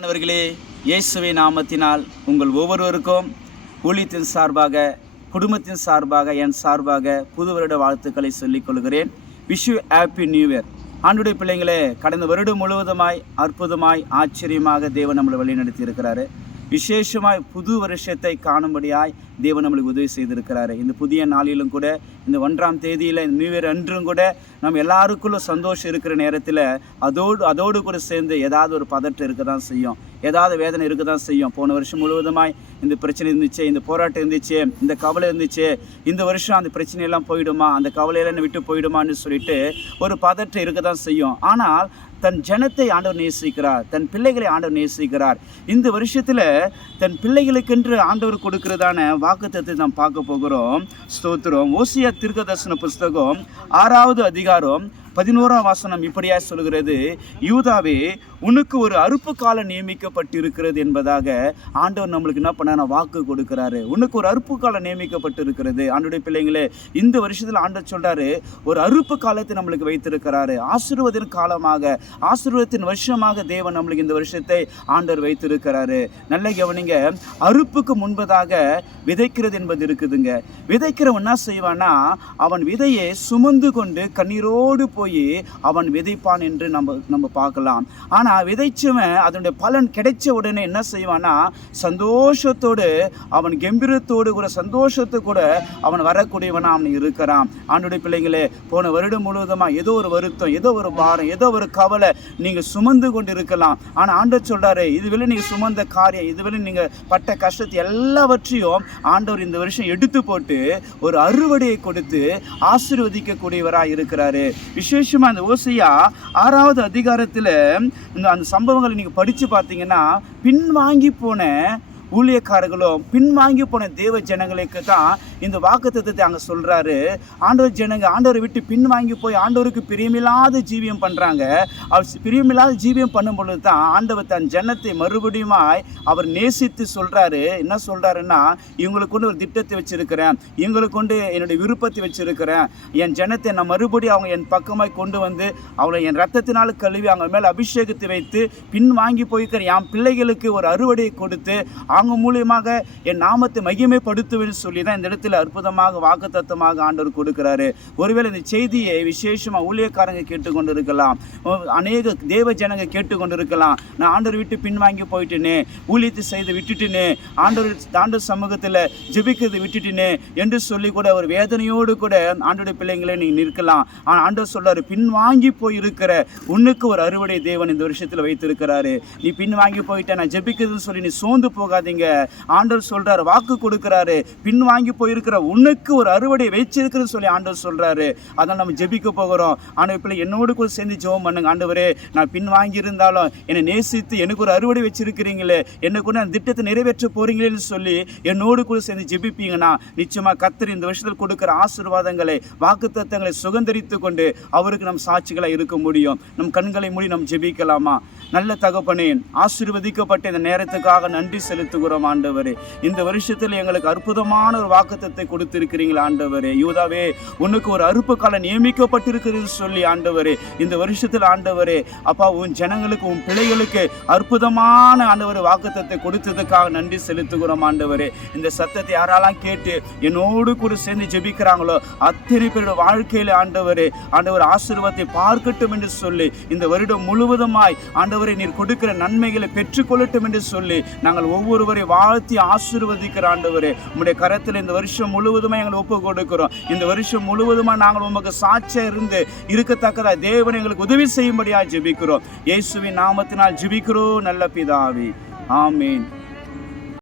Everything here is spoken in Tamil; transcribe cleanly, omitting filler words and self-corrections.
மாணவர்களே, இயேசுவின் நாமத்தினால் உங்கள் ஒவ்வொருவருக்கும் ஊழியத்தின் சார்பாக, குடும்பத்தின் சார்பாக, என் சார்பாக புது வருட வாழ்த்துக்களை சொல்லிக் கொள்கிறேன். Wish you happy new year. ஆண்டுடைய பிள்ளைங்களே, கடந்த வருடம் முழுவதுமாய் அற்புதமாய் ஆச்சரியமாக தேவன் நம்மளை வழிநடத்தி இருக்கிறாரு. விசேஷமாய் புது வருஷத்தை காணும்படியாய் தேவன் நம்மளுக்கு உதவி செய்திருக்கிறாரு. இந்த புதிய நாளிலும் கூட, இந்த 1ஆம் தேதியில், இந்த நியூ இயர் அன்றும் கூட நம்ம எல்லாருக்குள்ள சந்தோஷம் இருக்கிற நேரத்தில் அதோடு கூட சேர்ந்து ஏதாவது ஒரு பதட்டம் இருக்க தான் செய்யும், ஏதாவது வேதனை இருக்க தான் செய்யும். போன வருஷம் முழுவதுமாய் இந்த பிரச்சனை இருந்துச்சு, இந்த போராட்டம் இருந்துச்சு, இந்த கவலை இருந்துச்சு. இந்த வருஷம் அந்த பிரச்சனையெல்லாம் போயிடுமா, அந்த கவலையெல்லாம் விட்டு போயிடுமான்னு சொல்லிட்டு ஒரு பதட்டம் இருக்க தான் செய்யும். ஆனால் தன் ஜனத்தை ஆண்டவர் நேசிக்கிறார், தன் பிள்ளைகளை ஆண்டவர் நேசிக்கிறார். இந்த வருஷத்தில் தன் பிள்ளைகளுக்கென்று ஆண்டவர் கொடுக்கிறதான வாக்குத்தத்தத்தை நாம் பார்க்க போகிறோம். ஸ்தோத்திரம். ஓசியா தீர்க்கதரிசன புஸ்தகம் 6வது அதிகாரம் 11ஆம் வசனம் இப்படியா சொல்கிறது: யூதாவே, உனக்கு ஒரு அறுப்பு காலம் நியமிக்கப்பட்டிருக்கிறது என்பதாக ஆண்டவர் நம்மளுக்கு என்ன பண்ண வாக்கு கொடுக்கிறாரு. உனக்கு ஒரு அறுப்பு காலம் நியமிக்கப்பட்டு இருக்கிறது. ஆண்டோடைய பிள்ளைங்களே, இந்த வருஷத்தில் ஆண்டவர் சொல்றாரு, ஒரு அறுப்பு காலத்தை நம்மளுக்கு வைத்திருக்கிறாரு. ஆசீர்வாதத்தின் காலமாக, ஆசீர்வாதத்தின் வருஷமாக தேவன் நம்மளுக்கு இந்த வருஷத்தை ஆண்டவர் வைத்திருக்கிறாரு. நல்ல கவனிங்க. அறுப்புக்கு முன்பதாக விதைக்கிறது என்பது இருக்குதுங்க. விதைக்கிறவன் என்ன செய்வானா, அவன் விதையை சுமந்து கொண்டு கண்ணீரோடு போய் அவன் விதைப்பான் என்று நம்ம பார்க்கலாம். ஆனா விதைச்சவன் அதனுடைய பலன் கிடைச்ச உடனே என்ன செய்வானா, சந்தோஷத்தோடு, அவன் கம்பீரத்தோடு கூட, சந்தோஷத்தை கூட அவன் வரக்கூடியவனா அவன் இருக்கிறான். ஆண்டுடைய பிள்ளைங்களே, போன வருடம் முழுவதுமா ஏதோ ஒரு வருத்தம், ஏதோ ஒரு பாரம், ஏதோ ஒரு கவலை நீங்க சுமந்து கொண்டு இருக்கலாம். ஆனா ஆண்டவர் சொல்றாரு, இதுவரை நீங்க சுமந்த காரியம், இதுவரை நீங்க பட்ட கஷ்டத்தை எல்லாவற்றையும் ஆண்டவர் இந்த வருஷம் எடுத்து போட்டு ஒரு அறுவடையை கொடுத்து ஆசீர்வதிக்க கூடியவராக இருக்கிறாரு. விசேஷமா அந்த ஓசியா 6வது அதிகாரத்தில் அந்த சம்பவங்களை நீங்க படிச்சு பார்த்தீங்கன்னா, பின்வாங்கி போன ஊழியக்காரர்களும் பின்வாங்கி போன தேவ ஜனங்களுக்கு தான் இந்த வாக்குத்தத்தத்தை அங்கே சொல்றாரு. ஆண்டவரை விட்டு பின்வாங்கி போய் ஆண்டவருக்கு பிரியமில்லாத ஜீவியம் பண்றாங்க. அவர் பிரியமில்லாத ஜீவியம் பண்ணும் பொழுது தான் ஆண்டவர் தன் ஜனத்தை மறுபடியுமாய் அவர் நேசித்து சொல்றாரு. என்ன சொல்றாருன்னா, இவங்களுக்கு கொண்டு ஒரு திட்டத்தை வச்சிருக்கிறேன், இவங்களுக்கு கொண்டு என்னுடைய விருப்பத்தை வச்சிருக்கிறேன். என் ஜனத்தை நான் மறுபடியும் அவங்க என் பக்கமாய் கொண்டு வந்து அவளை என் ரத்தத்தினால் கழுவி அவங்க மேலே அபிஷேகத்தை வைத்து பின்வாங்கி போய்க்கிற என் பிள்ளைகளுக்கு ஒரு அறுவடையை கொடுத்து அவங்க மூலியமாக என் நாமத்தை மகிமைப்படுத்துவேன்னு சொல்லி தான் இந்த இடத்துல அற்புதமாக வாக்குத்தத்தமாக ஆண்டவர் கொடுக்கிறாரு. ஒருவேளை இந்த செய்தியை விசேஷமாக ஊழியக்காரங்க கேட்டுக்கொண்டு இருக்கலாம், அநேக தேவ ஜனங்க கேட்டுக்கொண்டு இருக்கலாம். நான் ஆண்டவர் விட்டு பின்வாங்கி போயிட்டேனே, ஊழியத்தை செய்து விட்டுட்டேனே, ஆண்டவர் சமூகத்தில் ஜெபிக்கிறது விட்டுட்டேனே என்று சொல்லி கூட ஒரு வேதனையோடு கூட ஆண்டோடைய பிள்ளைங்களே நீங்க நிற்கலாம். ஆனால் ஆண்டவர் சொல்றாரு, பின்வாங்கி போயிருக்கிற உன்னுக்கு ஒரு அறுவடை தேவன் இந்த வருஷத்தில் வைத்திருக்கிறாரு. நீ பின்வாங்கி போயிட்ட, நான் ஜெபிக்கிறதுன்னு சொல்லி நீ சோர்ந்து போகாதீங்க. ஆண்டவர் சொல்றாரு, வாக்கு கொடுக்கிறாரு, பின்வாங்கி போயிருக்கிற உனக்கு ஒரு அறுவடை வச்சிருக்கிறது சொல்லி ஆண்டவர் சொல்றாரு. அதனால நம்ம ஜெபிக்க போகிறோம். ஆண்டவர் பிள்ளை என்னோடு கூட சேர்ந்து ஜெபம் பண்ணுங்க. ஆண்டவரே, நான் பின்வாங்கி இருந்தாலும் என்னை நேசித்து எனக்கு ஒரு அறுவடை வச்சிருக்கிறீங்களே, என்ன கூட அந்த திட்டத்தை நிறைவேற்ற போறீங்களேன்னு சொல்லி என்னோடு கூட சேர்ந்து ஜெபிப்பீங்கன்னா நிச்சயமா கர்த்தர் இந்த வருஷத்தில் கொடுக்கிற ஆசீர்வாதங்களை, வாக்குத்தத்தங்களை சுகந்தரித்து கொண்டு அவருக்கு நம் சாட்சிகளாக இருக்க முடியும். நம் கண்களை மூடி நம் ஜெபிக்கலாமா? நல்ல தகப்பனே, ஆசீர்வதிக்கப்பட்ட இந்த நேரத்துக்காக நன்றி செலுத்துகிறோம் ஆண்டவரே. இந்த வருஷத்தில் எங்களுக்கு அற்புதமான ஒரு வாக்குத்தத்தை கொடுத்திருக்கிறீங்களா ஆண்டவரே. யூதாவே, உனக்கு ஒரு அறுப்பு காலம் நியமிக்கப்பட்டிருக்கிறது சொல்லி ஆண்டவரே, இந்த வருஷத்தில் ஆண்டவரே அப்பா, உன் ஜனங்களுக்கு, உன் பிள்ளைகளுக்கு அற்புதமான ஆண்டவரே வாக்குத்தத்தை கொடுத்ததுக்காக நன்றி செலுத்துகிறோம் ஆண்டவரே. இந்த சத்தத்தை யாரெல்லாம் கேட்டு என்னோடு கூட சேர்ந்து ஜெபிக்கிறாங்களோ அத்தனை பேரோட வாழ்க்கையில ஆண்டவரே ஆசீர்வாதத்தை பார்க்கட்டும் என்று சொல்லி, இந்த வருடம் முழுவதுமாய் ஆண்டவரே நீர் கொடுக்கிற நன்மைகளை பெற்றுக்கொள்ளட்டும் என்று சொல்லி நாங்கள் ஒவ்வொருவரை வாழ்த்தி ஆசீர்வதிக்கிற ஆண்டவரே, உம்முடைய கரத்தில் இந்த வருஷம் முழுவதுமா எங்களை ஒப்பு கொடுக்கிறோம். இந்த வருஷம் முழுவதுமா நாங்கள் உமக்கு சாட்சியா இருந்து இருக்கத்தக்கதா தேவன் எங்களுக்கு உதவி செய்யும்படியா ஜெபிக்கிறோம். இயேசுவின் நாமத்தினால் ஜெபிக்கிறோம் நல்ல பிதாவே. ஆமீன்.